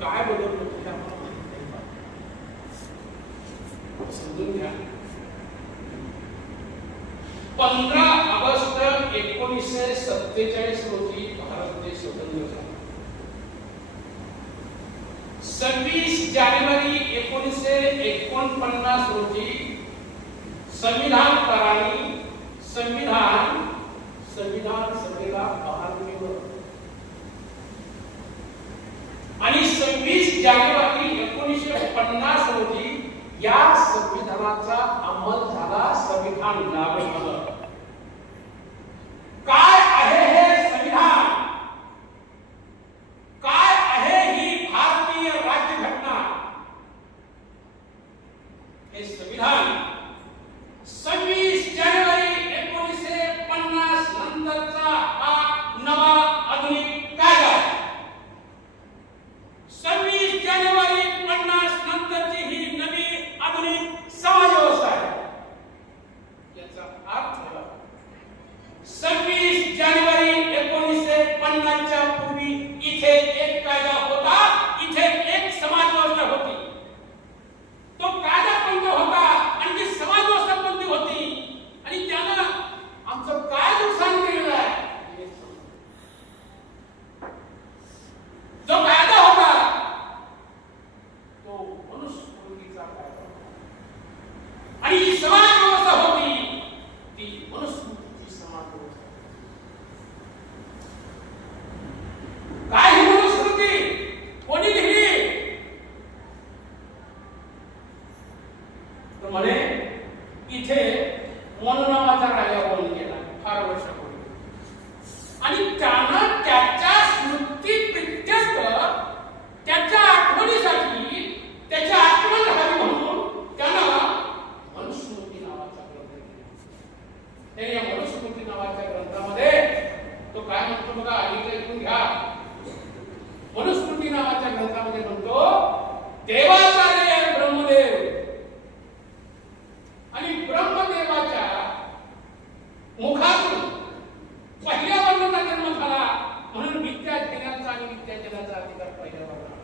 काय बदल होतो ते आम्हाला माहिती नाही. समजून घ्या. 15 ऑगस्ट 1947 रोजी भारत देश स्वतंत्र झाला. 26 जानेवारी 1949 रोजी संविधानकारांनी संविधान सभेला पाठवलं आणि 26 जानेवारी 1950 रोजी या संविधानाचा अंमल झाला. संविधान लागू झालं. काय आहे हे संविधान? काय आहे ही भारतीय राज्यघटना? हे संविधान 26 जानेवारी 1950 नंतरचा हा नवा आधुनिक कायदा. 26 जानेवारी 50 नंतरची ही नवी आधुनिक समाज व्यवस्था आहे. याचा अर्थ 26 जानेवारी 1950 च्या पूर्वी इथे एक कायदा होता, इथे एक समाज व्यवस्था होती. तो कायदा कोणता होता आणि ती समाज व्यवस्था कोणती होती आणि त्यानं आमचं काय नुकसान केलेलं आहे? जो कायदा होता तो मनुस्मृतीचा कायदा होता आणि जी समाज व्यवस्था होती ती मनुस्मृतीची समाज व्यवस्था. काय ही मनुस्मृती कोणी लिहिली? तर म्हणे इथे मनु नावाचा राजा होऊन गेला फार वर्षापूर्वी आणि त्यानं त्याच्या स्मृती प्रित्यर्थ त्याच्या आठवणीसाठी त्याच्या आठवण राहावी म्हणून त्यानं मनुस्मृती नावाचा ग्रंथ लिहिला. त्याने या मनुस्मृती नावाच्या ग्रंथामध्ये तो काय म्हणतो बघा, आधी ऐकून घ्या. मनुस्मृती नावाच्या ग्रंथामध्ये म्हणतो देवाचा रे ब्रह्मदेव आणि ब्रह्मदेवाच्या मुखातून पहिल्या वर्णाचा जन्म झाला म्हणून विद्या घेण्याचा आणि विद्या देण्याचा अधिकार पहिल्या वर्णाला.